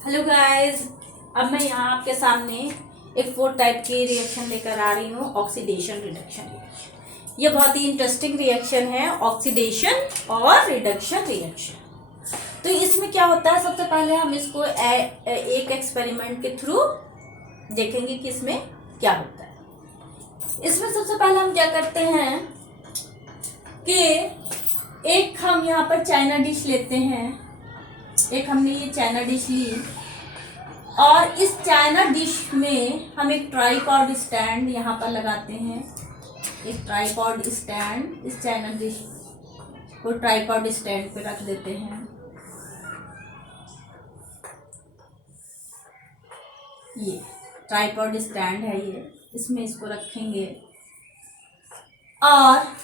Hello guys. अब मैं यहाँ आपके सामने एक 4 टाइप की रिएक्शन लेकर आ रही हूँ, ऑक्सीडेशन रिडक्शन रिएक्शन। ये बहुत ही इंटरेस्टिंग रिएक्शन है, ऑक्सीडेशन और रिडक्शन रिएक्शन। तो इसमें क्या होता है, सबसे पहले हम इसको एक एक्सपेरिमेंट के थ्रू देखेंगे कि इसमें क्या होता है। इसमें सबसे पहले हम क्या करते हैं कि एक हम यहाँ पर चाइना डिश लेते हैं। एक हमने ये चाइना डिश ली और इस चाइना डिश में हम एक ट्राइपॉड स्टैंड यहाँ पर लगाते हैं। एक ट्राइपॉड स्टैंड, इस चाइना डिश को ट्राइपॉड स्टैंड पे रख देते हैं। ये ट्राइपॉड स्टैंड है, ये इसमें इसको रखेंगे। और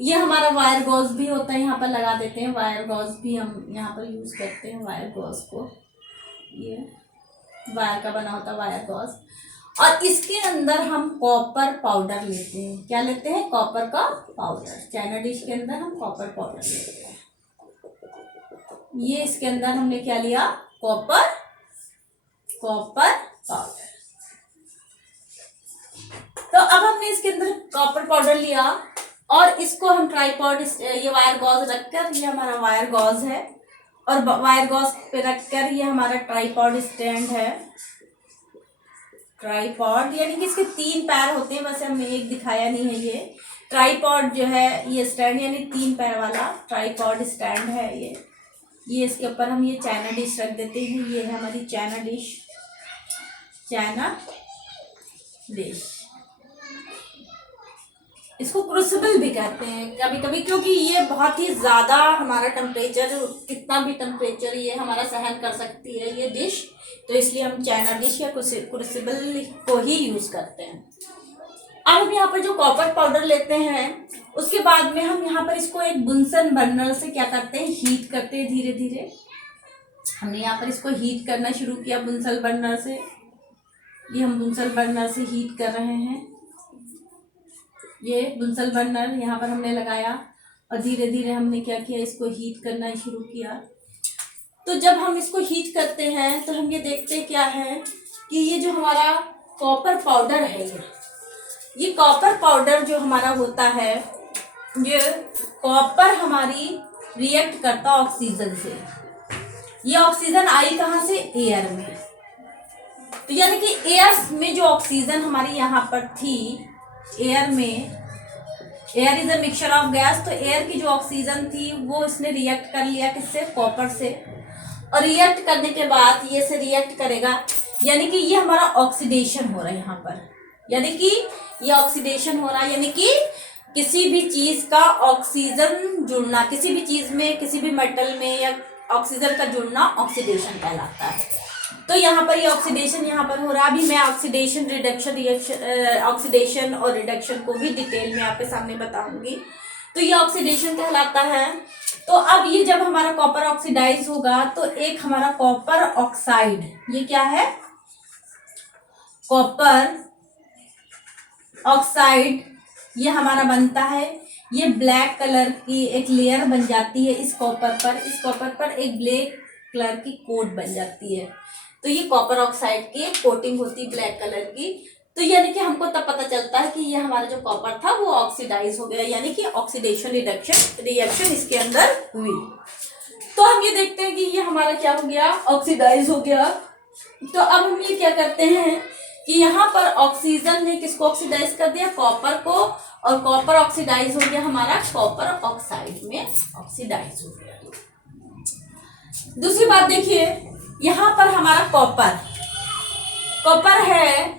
ये हमारा वायर गॉज भी होता है, यहाँ पर लगा देते हैं। वायर गॉज भी हम यहाँ पर यूज करते हैं, वायर गॉज को। ये वायर का बना होता है वायर गॉज। और इसके अंदर हम कॉपर पाउडर लेते हैं। क्या लेते हैं? कॉपर का पाउडर। चाइना डिश के अंदर हम कॉपर पाउडर लेते हैं। ये इसके अंदर हमने क्या लिया? Copper powder. तो अब हमने इसके अंदर कॉपर पाउडर लिया और इसको हम ट्राइपॉड, ये वायर गॉज रखकर, ये हमारा वायर गॉज है, और वायर गॉज पे रखकर ये हमारा ट्राइपॉड स्टैंड है। ट्राइपॉड यानी कि इसके 3 पैर होते हैं, वैसे हमने एक दिखाया नहीं है। ये ट्राइपॉड जो है, ये स्टैंड यानी 3 पैर वाला ट्राइपॉड स्टैंड है। ये इसके ऊपर हम ये चाइना डिश रख देते हैं। ये है हमारी चाइना डिश। इसको क्रूसिबल भी कहते हैं कभी कभी, क्योंकि ये बहुत ही ज़्यादा हमारा टेम्परेचर, कितना भी टेम्परेचर ये हमारा सहन कर सकती है ये डिश। तो इसलिए हम चाइना डिश या क्रूसिबल को ही यूज़ करते हैं। अब हम यहाँ पर जो कॉपर पाउडर लेते हैं, उसके बाद में हम यहाँ पर इसको एक बुनसन बर्नर से क्या करते हैं? हीट करते हैं धीरे धीरे। हमने यहाँ पर इसको हीट करना शुरू किया बुनसन बर्नर से। ये हम बुनसन बर्नर से हीट कर रहे हैं। ये बुनसन बर्नर यहाँ पर हमने लगाया और धीरे धीरे हमने क्या किया? इसको हीट करना शुरू किया। तो जब हम इसको हीट करते हैं तो हम ये देखते हैं क्या है कि ये जो हमारा कॉपर पाउडर है, ये कॉपर पाउडर जो हमारा होता है, ये कॉपर हमारी रिएक्ट करता ऑक्सीजन से। ये ऑक्सीजन आई कहाँ से? एयर में। तो यानी कि एयर में जो ऑक्सीजन हमारी यहाँ पर थी, एयर में, air is a mixture of gas, तो एयर की जो ऑक्सीजन थी वो इसने रिएक्ट कर लिया किससे? कॉपर से। और रिएक्ट करने के बाद ये से रिएक्ट करेगा, यानी कि ये हमारा ऑक्सीडेशन हो रहा है यहाँ पर। यानी कि ये ऑक्सीडेशन हो रहा है, यानी कि किसी भी चीज का ऑक्सीजन जुड़ना, किसी भी चीज में, किसी भी मेटल में या ऑक्सीजन का जुड़ना ऑक्सीडेशन कहलाता है। तो यहाँ पर ये ऑक्सीडेशन यहाँ पर हो रहा है। अभी मैं ऑक्सीडेशन रिडक्शन रिएक्शन, ऑक्सीडेशन और रिडक्शन को भी डिटेल में आपके सामने बताऊंगी। तो ये ऑक्सीडेशन कहलाता है। तो अब ये जब हमारा कॉपर ऑक्सीडाइज होगा तो एक हमारा कॉपर ऑक्साइड, ये क्या है? कॉपर ऑक्साइड ये हमारा बनता है। ये ब्लैक कलर की एक लेयर बन जाती है इस कॉपर पर। इस कॉपर पर एक ब्लैक कलर की कोट बन जाती है। तो ये कॉपर ऑक्साइड की एक कोटिंग होती है ब्लैक कलर की। तो यानी कि हमको तब पता चलता है कि ये हमारा जो कॉपर था वो ऑक्सीडाइज हो गया, यानी कि ऑक्सीडेशन रिएक्शन इसके अंदर हुई। तो हम ये देखते हैं कि ये हमारा क्या हो गया? ऑक्सीडाइज हो गया। तो अब हम ये क्या करते हैं कि यहाँ पर ऑक्सीजन ने किसको ऑक्सीडाइज कर दिया? कॉपर को। और कॉपर ऑक्सीडाइज हो गया हमारा कॉपर ऑक्साइड में ऑक्सीडाइज हो गया। दूसरी बात देखिए, यहाँ पर हमारा कॉपर है।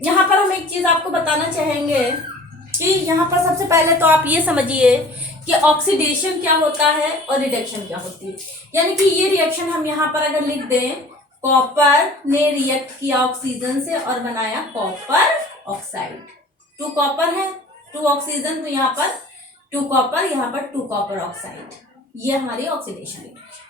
यहाँ पर हम एक चीज आपको बताना चाहेंगे कि यहाँ पर सबसे पहले तो आप ये समझिए कि ऑक्सीडेशन क्या होता है और रिडक्शन क्या होती है। यानी कि ये रिएक्शन हम यहाँ पर अगर लिख दें, कॉपर ने रिएक्ट किया ऑक्सीजन से और बनाया कॉपर ऑक्साइड। 2 कॉपर है, 2 ऑक्सीजन, तो यहाँ पर 2 कॉपर, यहाँ पर 2 कॉपर ऑक्साइड। ये हमारी ऑक्सीडेशन रिएक्शन।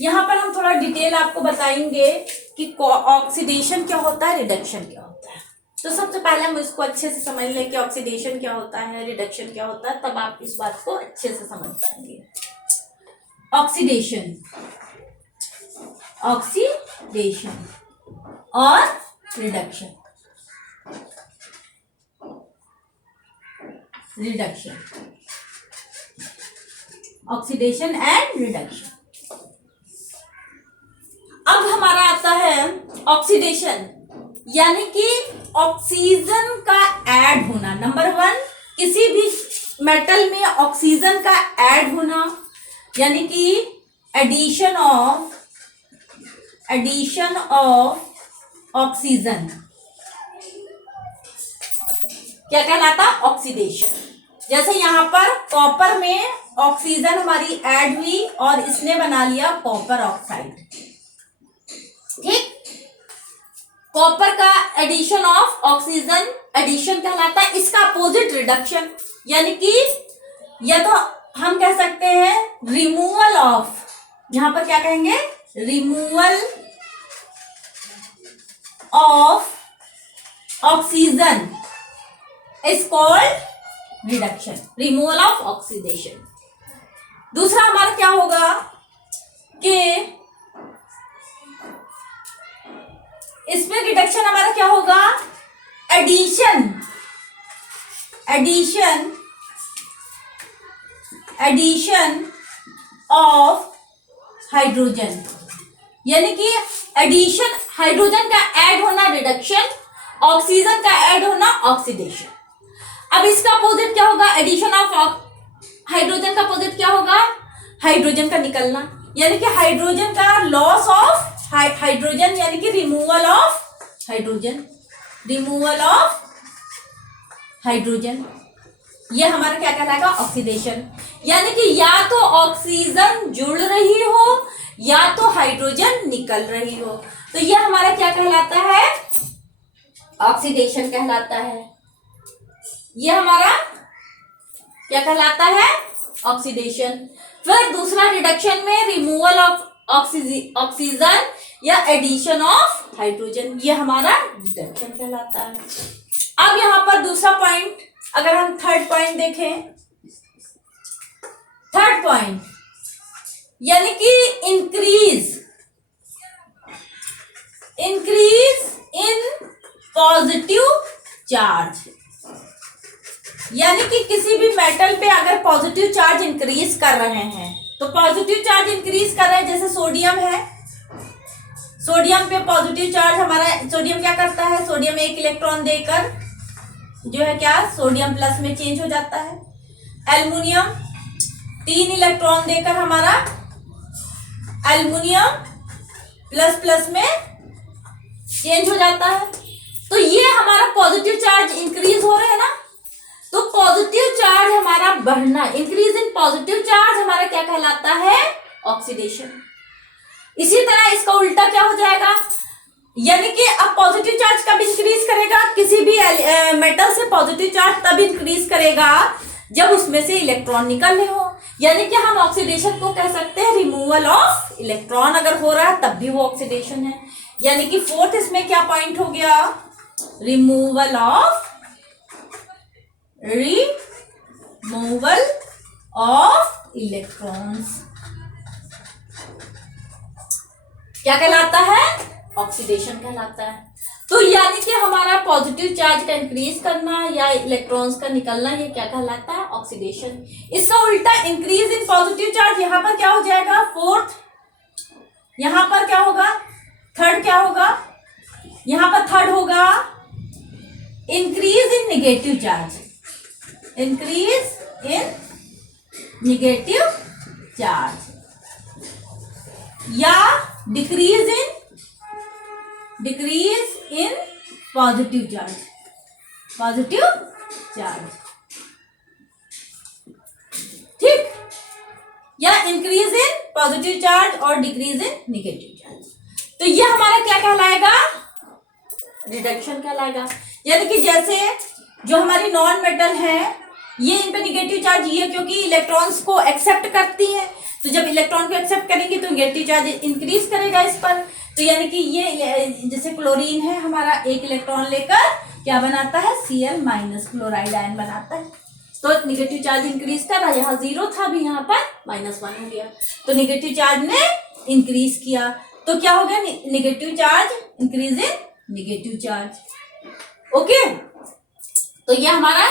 यहाँ पर हम थोड़ा डिटेल आपको बताएंगे कि ऑक्सीडेशन क्या होता है, रिडक्शन क्या होता है। तो सबसे पहले हम इसको अच्छे से समझ लें कि ऑक्सीडेशन क्या होता है, रिडक्शन क्या होता है, तब आप इस बात को अच्छे से समझ पाएंगे। ऑक्सीडेशन ऑक्सीडेशन और रिडक्शन। Oxidation and reduction. अब हमारा आता है ऑक्सीडेशन, यानी कि ऑक्सीजन का ऐड होना। नंबर 1, किसी भी मेटल में ऑक्सीजन का ऐड होना, यानी कि एडिशन ऑफ ऑक्सीजन क्या कहलाता? ऑक्सीडेशन। जैसे यहां पर कॉपर में ऑक्सीजन हमारी ऐड हुई और इसने बना लिया कॉपर ऑक्साइड। ठीक, कॉपर का एडिशन ऑफ ऑक्सीजन एडिशन कहलाता है। इसका अपोजिट रिडक्शन, यानी कि या तो हम कह सकते हैं रिमूवल ऑफ, यहां पर क्या कहेंगे? Removal of oxygen is called reduction, removal of oxidation. दूसरा हमारा क्या होगा कि इसमें रिडक्शन हमारा क्या होगा? एडिशन ऑफ हाइड्रोजन, यानी कि एडिशन, हाइड्रोजन का ऐड होना रिडक्शन, ऑक्सीजन का ऐड होना ऑक्सीडेशन। अब इसका अपोजिट क्या होगा? एडिशन ऑफ हाइड्रोजन का अपोजिट क्या होगा? हाइड्रोजन का निकलना, यानी कि हाइड्रोजन का लॉस ऑफ हाइड्रोजन, यानी कि रिमूवल ऑफ हाइड्रोजन, ये हमारा क्या कहलाएगा? ऑक्सीडेशन। यानी कि या तो ऑक्सीजन जुड़ रही हो या तो हाइड्रोजन निकल रही हो, तो ये हमारा क्या कहलाता है? ऑक्सीडेशन कहलाता है। ये हमारा क्या कहलाता है? ऑक्सीडेशन। फिर दूसरा रिडक्शन में रिमूवल ऑफ ऑक्सीजन या एडिशन ऑफ हाइड्रोजन, ये हमारा रिडक्शन कहलाता है। अब यहां पर दूसरा पॉइंट, अगर हम थर्ड पॉइंट देखें, थर्ड पॉइंट यानी कि इंक्रीज इन पॉजिटिव चार्ज, यानी कि किसी भी मेटल पे अगर पॉजिटिव चार्ज इंक्रीज कर रहे हैं, तो पॉजिटिव चार्ज इंक्रीज कर रहे हैं, जैसे सोडियम है, सोडियम पे पॉजिटिव चार्ज हमारा, सोडियम क्या करता है? सोडियम एक इलेक्ट्रॉन देकर जो है क्या, सोडियम प्लस में चेंज हो जाता है। एल्युमिनियम 3 इलेक्ट्रॉन देकर हमारा एल्युमिनियम प्लस प्लस में चेंज हो जाता है। तो ये हमारा पॉजिटिव चार्ज इंक्रीज हो रहा है ना, तो पॉजिटिव चार्ज हमारा बढ़ना, इंक्रीज इन पॉजिटिव चार्ज हमारा क्या कहलाता है? ऑक्सीडेशन। इसी तरह इसका उल्टा क्या हो जाएगा? यानी कि अब पॉजिटिव चार्ज कब इंक्रीज करेगा? किसी भी मेटल से पॉजिटिव चार्ज तब इंक्रीज करेगा जब उसमें से इलेक्ट्रॉन निकल रहे हो, यानी कि हम ऑक्सीडेशन को कह सकते हैं रिमूवल ऑफ इलेक्ट्रॉन। अगर हो रहा है तब भी वो ऑक्सीडेशन है। यानी कि फोर्थ इसमें क्या पॉइंट हो गया? रिमूवल ऑफ इलेक्ट्रॉन्स क्या कहलाता है? ऑक्सीडेशन कहलाता है। तो यानी कि हमारा पॉजिटिव चार्ज का इंक्रीज करना या इलेक्ट्रॉन्स का निकलना, ये क्या कहलाता है? ऑक्सीडेशन। इसका उल्टा इंक्रीज इन पॉजिटिव चार्ज, यहां पर क्या हो जाएगा? फोर्थ। यहां पर क्या होगा? थर्ड क्या होगा? यहां पर थर्ड होगा increase in negative charge, increase in negative charge या डिक्रीज इन पॉजिटिव चार्ज, ठीक, या इंक्रीज इन पॉजिटिव चार्ज और डिक्रीज इन नेगेटिव चार्ज। तो ये हमारा क्या कहलाएगा? रिडक्शन कहलाएगा। यानी कि जैसे जो हमारी नॉन मेटल है, ये इन पे नेगेटिव चार्ज, ये क्योंकि इलेक्ट्रॉन्स को एक्सेप्ट करती है, तो जब इलेक्ट्रॉन को एक्सेप्ट करेंगे तो नेगेटिव चार्ज इंक्रीज करेगा इस पर। तो यानी कि ये जैसे क्लोरीन है हमारा, एक इलेक्ट्रॉन लेकर क्या बनाता है? Cl माइनस क्लोराइड आयन बनाता है। तो नेगेटिव चार्ज इंक्रीज कर रहा है, यहाँ 0 था, अभी यहाँ पर -1 हो गया, तो नेगेटिव चार्ज ने इंक्रीज किया। तो क्या हो गया, negative charge increase in negative charge. Okay, तो ये हमारा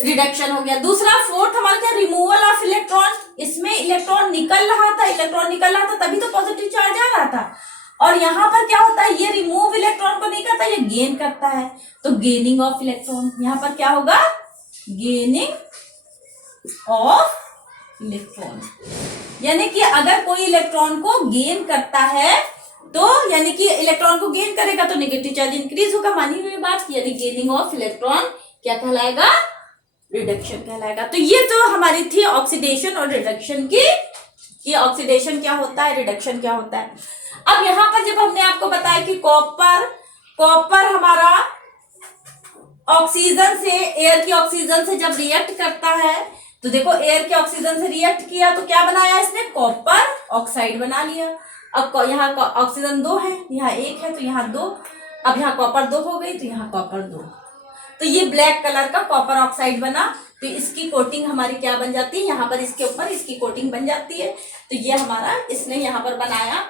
रिडक्शन हो गया। दूसरा फोर्थ हमारा क्या, रिमूवल ऑफ इलेक्ट्रॉन। इसमें इलेक्ट्रॉन निकल रहा था, तभी तो पॉजिटिव चार्ज आ रहा था। और यहाँ पर क्या होता है, ये रिमूव इलेक्ट्रॉन को नहीं करता, ये गेन करता है, तो गेनिंग ऑफ इलेक्ट्रॉन। यहाँ पर क्या होगा, गेनिंग ऑफ इलेक्ट्रॉन। यानी कि अगर कोई इलेक्ट्रॉन को गेन करता है तो यानी कि इलेक्ट्रॉन को गेन करेगा तो नेगेटिव चार्ज इंक्रीज होगा, मानी हुई बात। यानी गेनिंग ऑफ इलेक्ट्रॉन क्या कहलाएगा, रिडक्शन कहलाएगा। तो ये तो हमारी थी ऑक्सीडेशन और रिडक्शन की, ये ऑक्सीडेशन क्या होता है, रिडक्शन क्या होता है। अब यहां पर जब हमने आपको बताया कि कॉपर हमारा ऑक्सीजन से, एयर की ऑक्सीजन से जब रिएक्ट करता है, तो देखो एयर के ऑक्सीजन से रिएक्ट किया तो क्या बनाया इसने, कॉपर ऑक्साइड बना लिया। अब यहाँ ऑक्सीजन 2 है, यहाँ 1 है, तो यहाँ 2, अब यहाँ कॉपर 2 हो गई, तो यहाँ कॉपर 2, तो ये ब्लैक कलर का कॉपर ऑक्साइड बना। तो इसकी कोटिंग हमारी क्या बन जाती है, यहाँ पर इसके ऊपर इसकी कोटिंग बन जाती है। तो ये हमारा इसने यहाँ पर बनाया।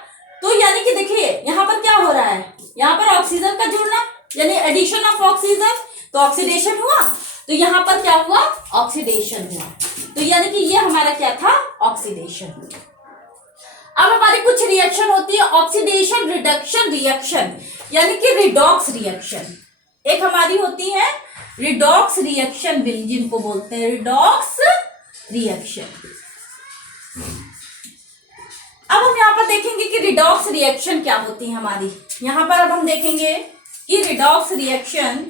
तो यानी कि देखिए यहाँ पर क्या हो रहा है, यहाँ पर ऑक्सीजन का जुड़ना यानी एडिशन ऑफ ऑक्सीजन, तो ऑक्सीडेशन हुआ। तो यहाँ पर क्या हुआ, ऑक्सीडेशन हुआ। तो यानी कि ये हमारा क्या था, ऑक्सीडेशन। अब हमारी कुछ रिएक्शन होती है, ऑक्सीडेशन रिडक्शन रिएक्शन, यानी कि रिडॉक्स रिएक्शन। एक हमारी होती है रिडॉक्स रिएक्शन, जिनको बोलते हैं रिडॉक्स रिएक्शन। अब हम यहाँ पर देखेंगे कि रिडॉक्स रिएक्शन क्या होती है हमारी। यहाँ पर अब हम देखेंगे कि रिडॉक्स रिएक्शन,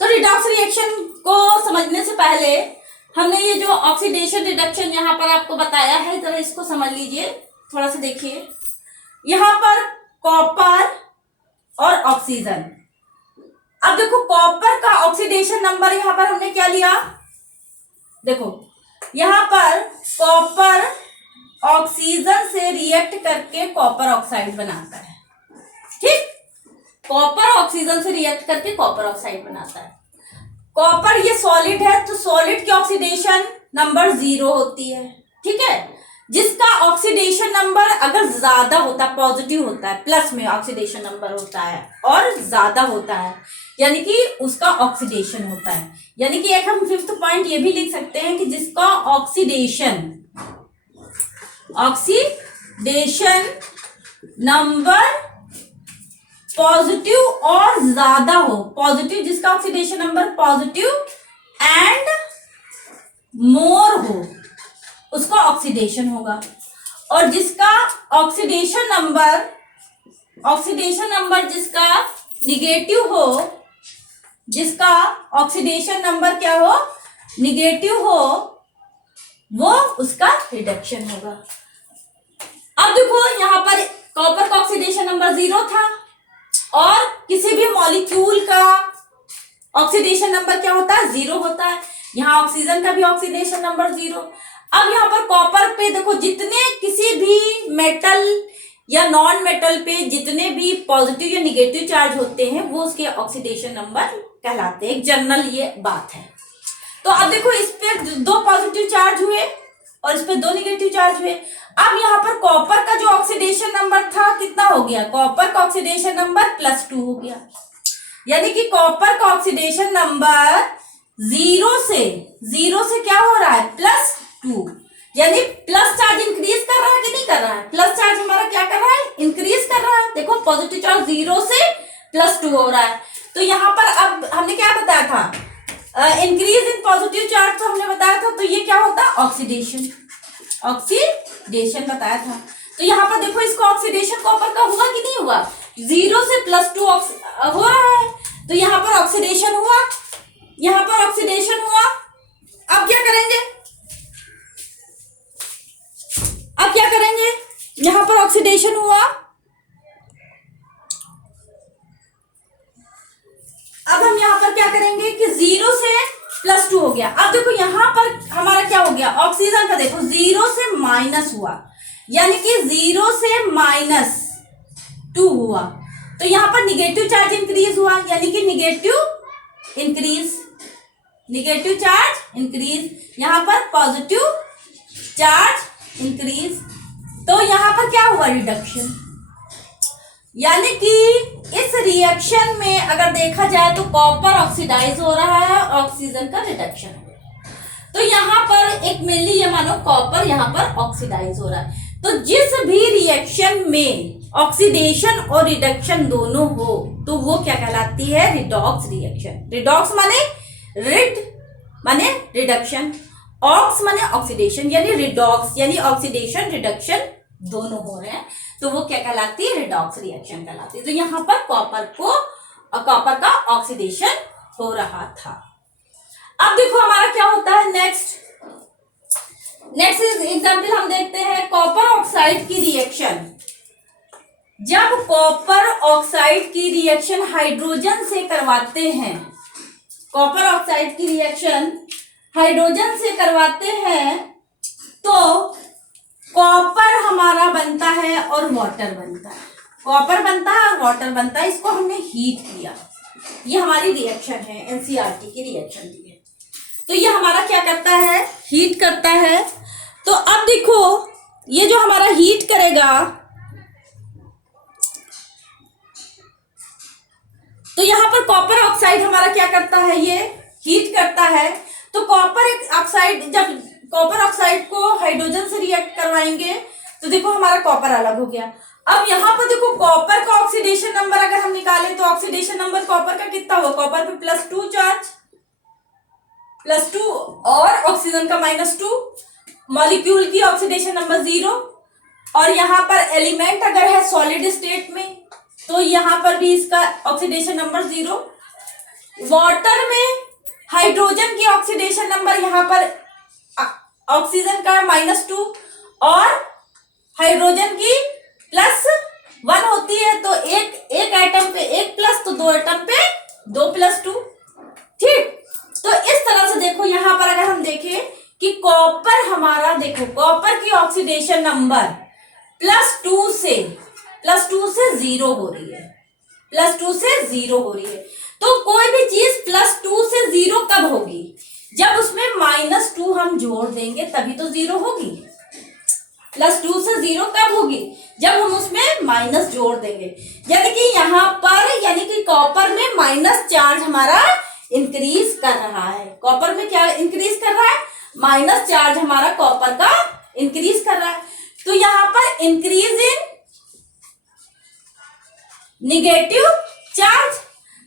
तो रिडॉक्स रिएक्शन को समझने से पहले हमने ये जो ऑक्सीडेशन रिडक्शन यहाँ पर आपको बताया है, जरा इसको समझ लीजिए, थोड़ा सा देखिए। यहाँ पर कॉपर और ऑक्सीजन, अब देखो कॉपर का ऑक्सीडेशन नंबर यहाँ पर हमने क्या लिया, देखो यहाँ पर कॉपर ऑक्सीजन से रिएक्ट करके कॉपर ऑक्साइड बनाता है, ठीक। कॉपर ऑक्सीजन से रिएक्ट करके कॉपर ऑक्साइड बनाता है। कॉपर ये सॉलिड है, तो सॉलिड की ऑक्सीडेशन नंबर 0 होती है, ठीक है। जिसका ऑक्सीडेशन नंबर अगर ज्यादा होता है, पॉजिटिव होता है, प्लस में ऑक्सीडेशन नंबर होता है और ज्यादा होता है, यानी कि उसका ऑक्सीडेशन होता है। यानी कि एक हम 5th पॉइंट ये भी लिख सकते हैं कि जिसका ऑक्सीडेशन नंबर पॉजिटिव और ज्यादा हो, पॉजिटिव जिसका oxidation number positive and more हो, उसका ऑक्सीडेशन होगा। और जिसका ऑक्सीडेशन नंबर जिसका निगेटिव हो, जिसका ऑक्सीडेशन नंबर क्या हो, निगेटिव हो, वो उसका रिडक्शन होगा। अब देखो यहाँ पर कॉपर का ऑक्सीडेशन नंबर 0 था और किसी भी मॉलिक्यूल का ऑक्सीडेशन नंबर क्या होता है, 0 होता है। यहाँ ऑक्सीजन का भी ऑक्सीडेशन नंबर 0। अब यहाँ पर कॉपर पे देखो जितने किसी भी मेटल या नॉन मेटल पे जितने भी पॉजिटिव या निगेटिव चार्ज होते हैं वो उसके ऑक्सीडेशन नंबर कहलाते हैं, एक जनरल ये बात है। तो अब देखो इस पे 2 पॉजिटिव चार्ज हुए और इस पे 2 निगेटिव चार्ज हुए। अब यहाँ पर कॉपर का जो ऑक्सीडेशन नंबर था कितना हो गया, कॉपर का ऑक्सीडेशन नंबर +2 हो गया। यानी कि कॉपर का ऑक्सीडेशन नंबर 0 से क्या हो रहा है, +2, यानी प्लस चार्ज इंक्रीज कर रहा है कि नहीं कर रहा है, प्लस चार्ज हमारा क्या कर रहा है, इंक्रीज कर रहा है। देखो पॉजिटिव चार्ज 0 से +2 हो रहा है। तो यहाँ पर अब हमने क्या बताया था, इंक्रीज इन पॉजिटिव चार्ज तो हमने बताया था, तो ये क्या होता है, ऑक्सीडेशन बताया था। तो यहाँ पर देखो इसको ऑक्सीडेशन कॉपर का हुआ कि नहीं हुआ, 0 से +2 हो रहा है, तो यहाँ पर ऑक्सीडेशन हुआ, यहाँ पर ऑक्सीडेशन हुआ। अब क्या करेंगे, यहाँ पर ऑक्सीडेशन हुआ, अब हम यहाँ पर क्या करेंगे कि 0 से +2 हो गया। अब देखो यहाँ पर हमारा क्या हो गया, ऑक्सीजन का देखो 0 से माइनस हुआ, यानी कि 0 से -2 हुआ, तो यहाँ पर निगेटिव चार्ज इंक्रीज हुआ, यानी कि negative increase. Negative charge increase, यहाँ पर पॉजिटिव चार्ज इंक्रीज, तो यहाँ पर क्या हुआ, रिडक्शन। यानी कि इस रिएक्शन में अगर देखा जाए तो कॉपर ऑक्सीडाइज हो रहा है, ऑक्सीजन का रिडक्शन हो रहा है। तो यहाँ पर एक मेनली ये मानो कॉपर यहाँ पर ऑक्सीडाइज हो रहा है। तो जिस भी रिएक्शन में ऑक्सीडेशन और रिडक्शन दोनों हो तो वो क्या कहलाती है, रिडॉक्स रिएक्शन। रिडॉक्स माने रिड माने रिडक्शन, ऑक्स माने ऑक्सीडेशन, यानी रिडॉक्स यानी ऑक्सीडेशन रिडक्शन दोनों हो रहे हैं, तो वो क्या कहलाती है, रिडॉक्स रिएक्शन कहलाती है। तो यहाँ पर कॉपर का ऑक्सीडेशन हो रहा था। अब देखो हमारा क्या होता है नेक्स्ट एग्जाम्पल हम देखते हैं, कॉपर ऑक्साइड की रिएक्शन। जब कॉपर ऑक्साइड की रिएक्शन हाइड्रोजन से करवाते हैं, कॉपर ऑक्साइड की रिएक्शन हाइड्रोजन से करवाते हैं तो कॉपर हमारा बनता है और वाटर बनता है, कॉपर बनता है और वाटर बनता है। इसको हमने हीट किया, ये हमारी रिएक्शन है, एनसीईआरटी की रिएक्शन दी है। तो ये हमारा क्या करता है, हीट करता है। तो अब देखो ये जो हमारा हीट करेगा, तो यहाँ पर कॉपर ऑक्साइड हमारा क्या करता है, ये हीट करता है। तो कॉपर ऑक्साइड, जब कॉपर ऑक्साइड को हाइड्रोजन से रिएक्ट करवाएंगे तो देखो हमारा कॉपर अलग हो गया। अब यहाँ पर देखो कॉपर का ऑक्सीडेशन नंबर अगर हम निकालें तो ऑक्सीडेशन नंबर कॉपर का कितना हुआ, कॉपर पे +2 चार्ज, +2 और ऑक्सीजन का -2, मॉलिक्यूल की ऑक्सीडेशन नंबर 0। और यहाँ पर एलिमेंट अगर है सॉलिड स्टेट में तो यहाँ पर भी इसका ऑक्सीडेशन नंबर 0। वाटर में हाइड्रोजन की ऑक्सीडेशन नंबर यहाँ पर ऑक्सीजन का -2 और हाइड्रोजन की +1 होती है। तो एक एटम पे 1+, तो 2 एटम पे 2+2। ठीक, तो इस तरह से देखो यहाँ पर अगर हम देखें कि कॉपर हमारा, देखो कॉपर की ऑक्सीडेशन नंबर +2 से 0 हो रही है, +2 से 0 हो रही है। तो कोई भी चीज +2 से 0 कब होगी, जब उसमें -2 हम जोड़ देंगे तभी तो 0 होगी। +2 से 0 कब होगी, जब हम उसमें माइनस जोड़ देंगे। यानी कि यहाँ पर, यानी कि कॉपर में माइनस चार्ज हमारा इंक्रीज कर रहा है। कॉपर में क्या इंक्रीज कर रहा है, माइनस चार्ज हमारा कॉपर का इंक्रीज कर रहा है। तो यहाँ पर इंक्रीज इन नेगेटिव चार्ज,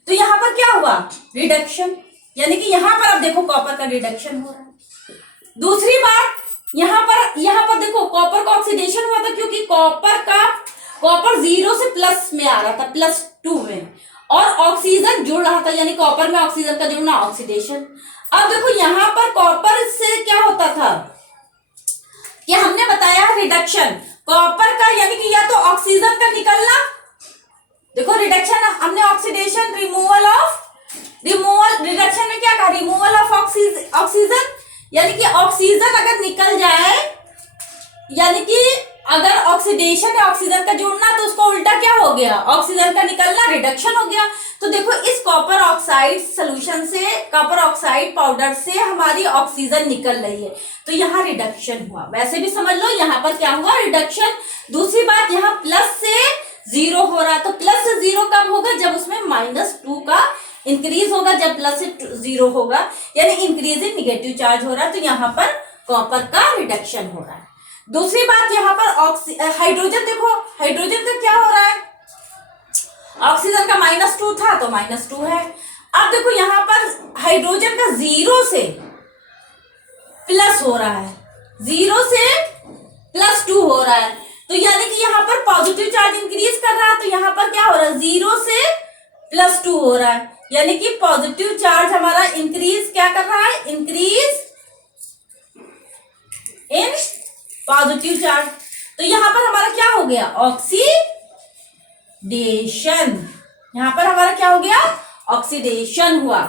तो यहाँ पर क्या हुआ, रिडक्शन। यानी कि यहाँ पर अब देखो कॉपर का रिडक्शन हो रहा है। दूसरी बात यहाँ पर देखो कॉपर का ऑक्सीडेशन हुआ था, क्योंकि कॉपर 0 से प्लस में आ रहा था, +2 में, और ऑक्सीजन जुड़ रहा था, यानी कॉपर में ऑक्सीजन का जुड़ना, ऑक्सीडेशन। अब देखो यहाँ पर कॉपर से क्या होता था कि हमने बताया रिडक्शन कॉपर का, यानी कि या तो ऑक्सीजन का निकलना, देखो रिडक्शन हमने ऑक्सीडेशन, रिडक्शन में क्या कहा, रिमूवल ऑफ ऑक्सीजन, यानी कि ऑक्सीजन अगर निकल जाए, यानी कि अगर ऑक्सीडेशन है ऑक्सीजन का जुड़ना, तो उसको उल्टा क्या हो गया, ऑक्सीजन का निकलना, रिडक्शन हो गया। तो देखो इस कॉपर ऑक्साइड सोल्यूशन से, कॉपर ऑक्साइड पाउडर से हमारी ऑक्सीजन निकल रही है, तो यहाँ रिडक्शन हुआ। वैसे भी समझ लो यहाँ पर क्या हुआ, रिडक्शन। दूसरी बात यहाँ प्लस से 0 हो रहा है, तो प्लस से 0 कब होगा, जब उसमें -2 का इंक्रीज होगा, जब प्लस से 0 होगा, यानी इंक्रीज इन निगेटिव चार्ज हो रहा है, तो यहाँ पर कॉपर का रिडक्शन हो रहा है। दूसरी बात यहाँ पर हाइड्रोजन, देखो हाइड्रोजन का क्या हो रहा है, ऑक्सीजन का -2 था तो -2 है। अब देखो यहाँ पर हाइड्रोजन का 0 से प्लस हो रहा है, 0 से +2 हो रहा है, तो यानी कि यहाँ पर पॉजिटिव चार्ज इंक्रीज कर रहा है, तो यहाँ पर क्या हो रहा है, 0 से +2 हो रहा है, यानी कि पॉजिटिव चार्ज हमारा इंक्रीज क्या कर रहा है, इंक्रीज इन पॉजिटिव चार्ज। तो यहाँ पर हमारा क्या हो गया, ऑक्सीडेशन। यहाँ पर हमारा क्या हो गया, ऑक्सीडेशन हुआ।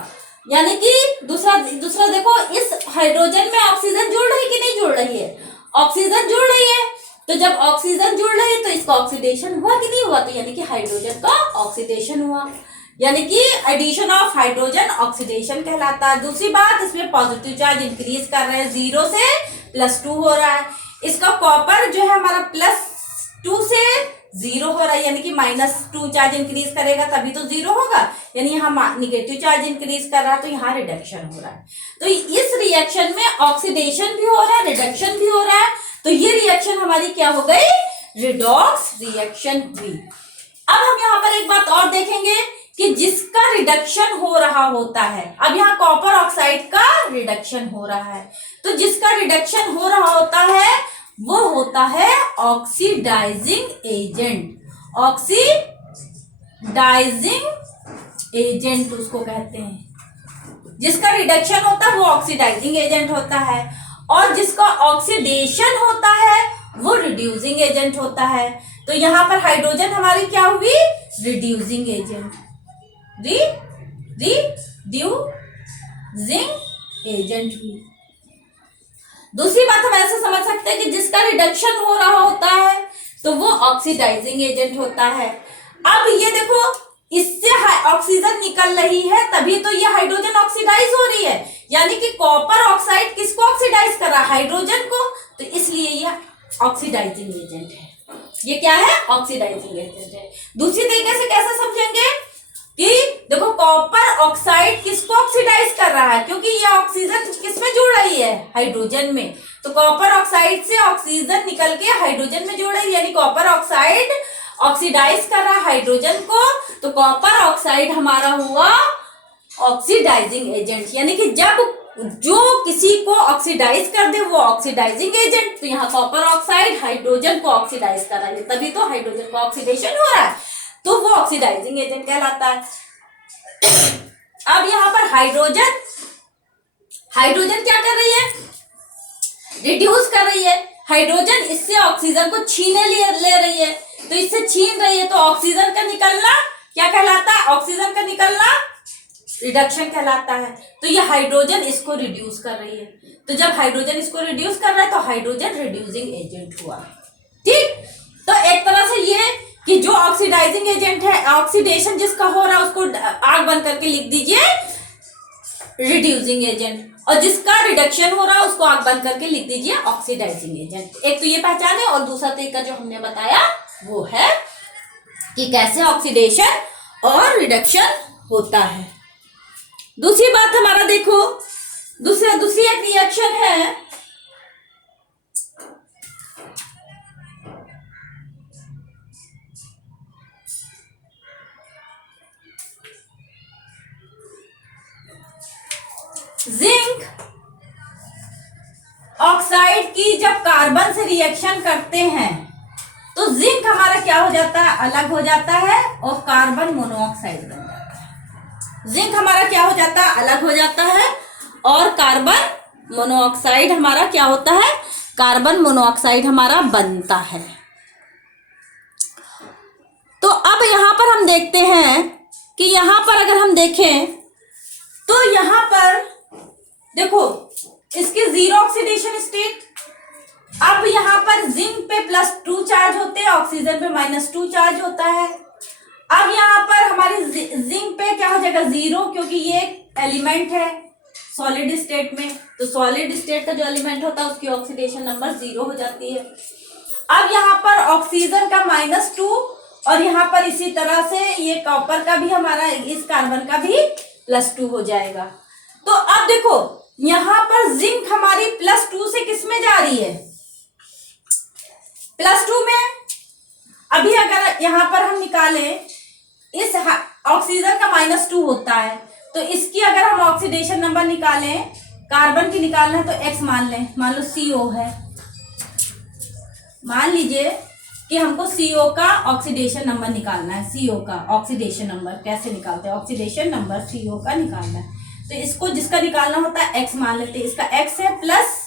यानी कि दूसरा देखो, इस हाइड्रोजन में ऑक्सीजन जुड़ रही कि नहीं जुड़ रही है, ऑक्सीजन जुड़ रही है। तो जब ऑक्सीजन जुड़ रही है तो इसका ऑक्सीडेशन हुआ कि नहीं हुआ, तो यानी कि हाइड्रोजन का ऑक्सीडेशन हुआ। यानी कि एडिशन ऑफ हाइड्रोजन ऑक्सीडेशन कहलाता है। दूसरी बात, इसमें पॉजिटिव चार्ज इंक्रीज कर रहे हैं, 0 से +2 हो रहा है। इसका कॉपर जो है हमारा +2 से 0 हो रहा है, यानी कि -2 चार्ज इंक्रीज करेगा तभी तो 0 होगा, यानी यहाँ निगेटिव चार्ज इंक्रीज कर रहा है तो यहाँ रिडक्शन हो रहा है। तो इस रिएक्शन में ऑक्सीडेशन भी हो रहा है, रिडक्शन भी हो रहा है, तो ये रिएक्शन हमारी क्या हो गई, रिडॉक्स रिएक्शन हुई। अब हम यहाँ पर एक बात और देखेंगे कि जिसका रिडक्शन हो रहा होता है, अब यहाँ कॉपर ऑक्साइड का रिडक्शन हो रहा है, तो जिसका रिडक्शन हो रहा होता है वो होता है ऑक्सीडाइजिंग एजेंट। ऑक्सीडाइजिंग एजेंट उसको कहते हैं। जिसका रिडक्शन होता है वो ऑक्सीडाइजिंग एजेंट होता है, और जिसका ऑक्सीडेशन होता है वो रिड्यूसिंग एजेंट होता है। तो यहां पर हाइड्रोजन हमारी क्या हुई, रिड्यूसिंग एजेंट, रिड्यूसिंग एजेंट हुई। दूसरी बात हम ऐसे समझ सकते हैं कि जिसका रिडक्शन हो रहा होता है तो वो ऑक्सीडाइजिंग एजेंट होता है। अब ये देखो, इससे ऑक्सीजन निकल रही है तभी तो ये हाइड्रोजन ऑक्सीडाइज हो रही है, यानी कि कॉपर ऑक्साइड किसको ऑक्सीडाइज कर रहा है, हाइड्रोजन को, तो इसलिए ये ऑक्सीडाइजिंग एजेंट है। ये क्या है, ऑक्सीडाइजिंग एजेंट है। दूसरी तरीके से कैसे समझेंगे कि देखो कॉपर ऑक्साइड किसको ऑक्सीडाइज कर रहा है, क्योंकि ये ऑक्सीजन किसमें जुड़ रही है, हाइड्रोजन में, तो कॉपर ऑक्साइड से ऑक्सीजन निकल के हाइड्रोजन में जुड़ रही है, यानी कॉपर ऑक्साइड ऑक्सीडाइज कर रहा है हाइड्रोजन को, तो कॉपर ऑक्साइड हमारा हुआ ऑक्सीडाइजिंग एजेंट। यानी कि जब जो किसी को ऑक्सीडाइज कर दे वो ऑक्सीडाइजिंग एजेंट, तो यहाँ कॉपर ऑक्साइड हाइड्रोजन को ऑक्सीडाइज कर रहा है, तभी तो हाइड्रोजन को ऑक्सीडेशन हो रहा है, तो वो ऑक्सीडाइजिंग एजेंट कहलाता है। अब यहाँ पर हाइड्रोजन क्या कर रही है, रिड्यूस कर रही है। हाइड्रोजन इससे ऑक्सीजन को छीने ले रही है, तो इससे छीन रही है, तो ऑक्सीजन का निकलना क्या कहलाता है, ऑक्सीजन का निकलना रिडक्शन कहलाता है। तो ये हाइड्रोजन इसको रिड्यूस कर रही है, तो जब हाइड्रोजन इसको रिड्यूस कर रहा है तो हाइड्रोजन रिड्यूसिंग एजेंट हुआ। ठीक, तो एक तरह से ये कि जो ऑक्सीडाइजिंग एजेंट है, ऑक्सीडेशन जिसका हो रहा है उसको आग बंद करके लिख दीजिए रिड्यूसिंग एजेंट, और जिसका रिडक्शन हो रहा है उसको आग बंद करके लिख दीजिए ऑक्सीडाइजिंग एजेंट। एक तो ये पहचाने, और दूसरा तरीका जो हमने बताया वो है कि कैसे ऑक्सीडेशन और रिडक्शन होता है। दूसरी बात हमारा देखो, दूसरी एक रिएक्शन है जिंक ऑक्साइड की। जब कार्बन से रिएक्शन करते हैं तो जिंक हमारा क्या हो जाता है, अलग हो जाता है और कार्बन मोनोऑक्साइड बन जाता है। जिंक हमारा क्या हो जाता है, अलग हो जाता है और कार्बन मोनोऑक्साइड हमारा क्या होता है, कार्बन मोनोऑक्साइड हमारा बनता है। तो अब यहां पर हम देखते हैं कि यहां पर अगर हम देखें तो यहां पर देखो इसके 0 ऑक्सीडेशन स्टेट। अब यहां पर जिंक पे +2 चार्ज होते हैं, ऑक्सीजन पे -2 चार्ज होता है। अब यहां पर हमारी जिंक पे क्या हो जाएगा, 0, क्योंकि ये एलिमेंट है सॉलिड स्टेट में, तो सॉलिड स्टेट का जो एलिमेंट होता है उसकी ऑक्सीडेशन नंबर 0 हो जाती है। अब यहाँ पर ऑक्सीजन का -2 और यहाँ पर इसी तरह से ये कॉपर का भी हमारा, इस कार्बन का भी +2 हो जाएगा। तो अब देखो यहाँ पर जिंक हमारी +2 से किस में जा रही है, +2 में। अभी अगर यहाँ पर हम निकालें, इस ऑक्सीजन का -2 होता है, तो इसकी अगर हम ऑक्सीडेशन नंबर निकालें, कार्बन की निकालना है तो X मान लें, मान लो CO है, मान लीजिए कि हमको CO का ऑक्सीडेशन नंबर निकालना है। CO का ऑक्सीडेशन नंबर कैसे निकालते हैं, ऑक्सीडेशन नंबर CO का निकालना है, तो इसको जिसका निकालना होता है X मान लेते हैं। इसका X है प्लस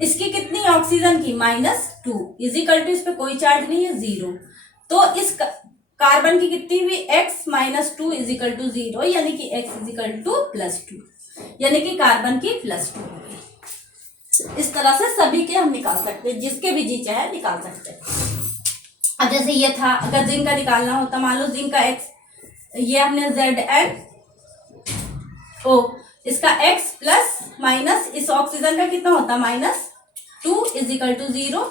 इसकी कितनी ऑक्सीजन की -2 इजिकल टू, इस पे कोई चार्ज नहीं है 0, तो इस कार्बन की कितनी हुई X -2 इजिकल टू 0, यानी कि X इजिकल टू +2, यानी कि कार्बन की +2 हो गई। इस तरह से सभी के हम निकाल सकते हैं, जिसके भी जी चाहे निकाल सकते हैं। अब जैसे ये था, अगर जिंक का निकालना होता, मान लो जिंक का X ये हमने ZnO, इसका X प्लस माइनस इस ऑक्सीजन का कितना होता है -2 इजिकल टू 0,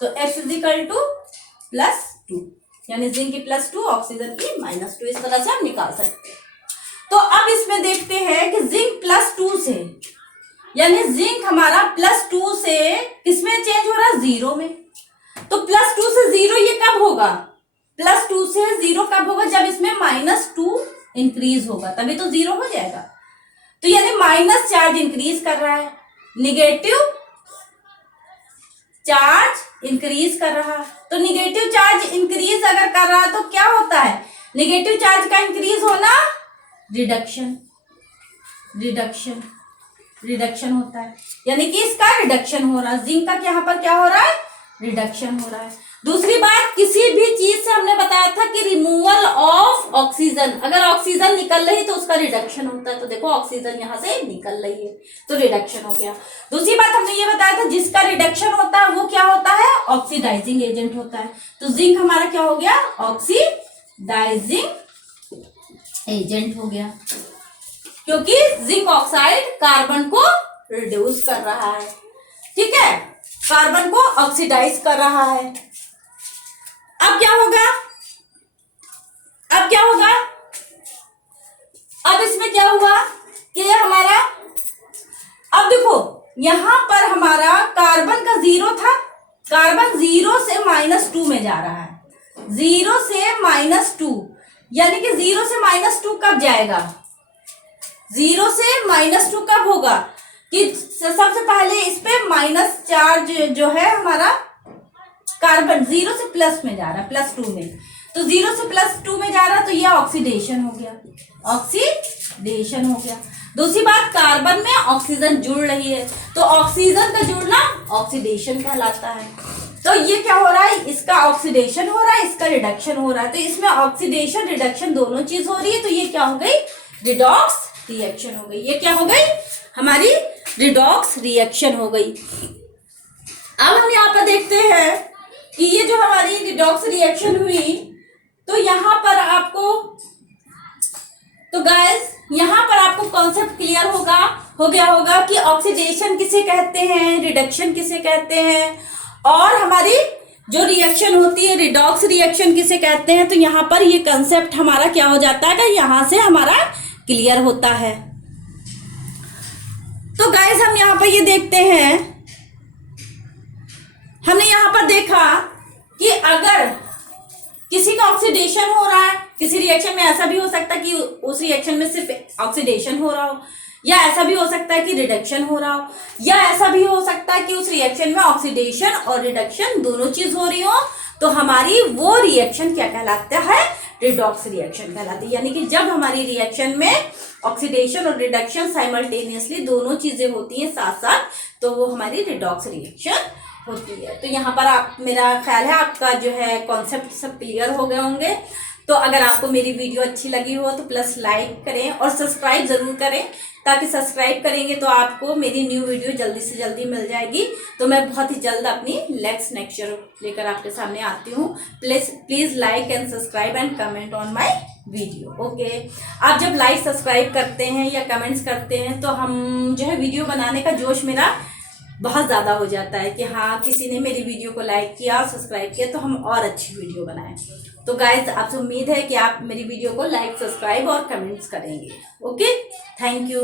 तो X इजिकल टू +2, यानी जिंक की +2 ऑक्सीजन की -2, इस तरह से हम निकाल सकते हैं। तो अब इसमें देखते हैं कि जिंक +2 से, यानी जिंक हमारा +2 से किसमें चेंज हो रहा है 0 में। तो +2 से 0 ये कब होगा, +2 से 0 कब होगा, जब इसमें -2 इंक्रीज होगा, तभी तो 0 हो जाएगा। तो यानी माइनस चार्ज इंक्रीज कर रहा है, निगेटिव चार्ज इंक्रीज कर रहा है। तो निगेटिव चार्ज इंक्रीज अगर कर रहा है तो क्या होता है, निगेटिव चार्ज का इंक्रीज होना रिडक्शन, रिडक्शन, रिडक्शन होता है, यानी कि इसका रिडक्शन हो रहा है, जिंक का यहाँ पर क्या हो रहा है, रिडक्शन हो रहा है। दूसरी बात, किसी भी चीज से हमने बताया था कि रिमूवल ऑफ ऑक्सीजन, अगर ऑक्सीजन निकल रही तो उसका रिडक्शन होता है। तो देखो ऑक्सीजन यहाँ से निकल रही है तो रिडक्शन हो गया। दूसरी बात हमने ये बताया था, जिसका रिडक्शन होता है वो क्या होता है, ऑक्सीडाइजिंग एजेंट होता है। तो जिंक हमारा क्या हो गया, ऑक्सीडाइजिंग एजेंट हो गया, क्योंकि जिंक ऑक्साइड कार्बन को रिड्यूस कर रहा है, ठीक है, कार्बन को ऑक्सीडाइज कर रहा है। अब क्या होगा, अब क्या होगा, अब इसमें क्या हुआ कि ये हमारा, अब देखो यहां पर हमारा कार्बन का 0 था, कार्बन 0 से -2 में जा रहा है, 0 से -2, यानी कि 0 से -2 कब जाएगा, 0 से -2 कब होगा कि सबसे पहले इस पे माइनस चार्ज जो है हमारा कार्बन 0 से प्लस में जा रहा है, +2 में, तो 0 से +2 में जा रहा है, तो यह ऑक्सीडेशन हो गया, ऑक्सीडेशन हो गया। दूसरी बात, कार्बन में ऑक्सीजन जुड़ रही है, तो ऑक्सीजन का जुड़ना ऑक्सीडेशन कहलाता है। तो ये क्या हो रहा है, इसका ऑक्सीडेशन हो रहा है, इसका रिडक्शन हो रहा है, तो इसमें ऑक्सीडेशन रिडक्शन दोनों चीज हो रही है, तो ये क्या हो गई, रिडॉक्स रिएक्शन हो गई। ये क्या हो गई, हमारी रिडॉक्स रिएक्शन हो गई। अब हम यहाँ पर देखते हैं कि ये जो हमारी रिडॉक्स रिएक्शन हुई, तो यहाँ पर आपको, तो गाइस यहाँ पर आपको कॉन्सेप्ट क्लियर हो गया होगा कि ऑक्सीडेशन किसे कहते हैं, रिडक्शन किसे कहते हैं, और हमारी जो रिएक्शन होती है रिडॉक्स रिएक्शन किसे कहते हैं। तो यहाँ पर ये कंसेप्ट हमारा क्या हो जाता है कि यहाँ से हमारा क्लियर होता है। तो गाइस हम यहाँ पर ये देखते हैं, हमने यहाँ पर देखा कि अगर किसी का ऑक्सीडेशन हो रहा है, किसी रिएक्शन में ऐसा भी हो सकता है कि उस रिएक्शन में सिर्फ ऑक्सीडेशन हो रहा हो, या ऐसा भी हो सकता है कि रिडक्शन हो रहा हो, या ऐसा भी हो सकता है कि उस रिएक्शन में ऑक्सीडेशन और रिडक्शन दोनों चीज हो रही हो, तो हमारी वो रिएक्शन क्या कहलाता है, रिडॉक्स रिएक्शन कहलाती है। यानी कि जब हमारी रिएक्शन में ऑक्सीडेशन और रिडक्शन साइमल्टेनियसली दोनों चीजें होती हैं साथ साथ, तो वो हमारी रिडॉक्स रिएक्शन होती है। तो यहाँ पर आप, मेरा ख्याल है आपका जो है कॉन्सेप्ट सब क्लियर हो गए होंगे। तो अगर आपको मेरी वीडियो अच्छी लगी हो तो प्लस लाइक करें और सब्सक्राइब ज़रूर करें, ताकि सब्सक्राइब करेंगे तो आपको मेरी न्यू वीडियो जल्दी से जल्दी मिल जाएगी। तो मैं बहुत ही जल्द अपनी नेक्स्ट लेक्चर लेकर आपके सामने आती हूँ। Please like and subscribe and comment on my video, okay. आप जब लाइक सब्सक्राइब करते हैं या कमेंट्स करते हैं तो हम जो है वीडियो बनाने का जोश मेरा बहुत ज़्यादा हो जाता है कि हाँ किसी ने मेरी वीडियो को लाइक किया, सब्सक्राइब किया, तो हम और अच्छी वीडियो बनाएं। तो गाइज आपसे उम्मीद है कि आप मेरी वीडियो को लाइक, सब्सक्राइब और कमेंट्स करेंगे, ओके। Thank you.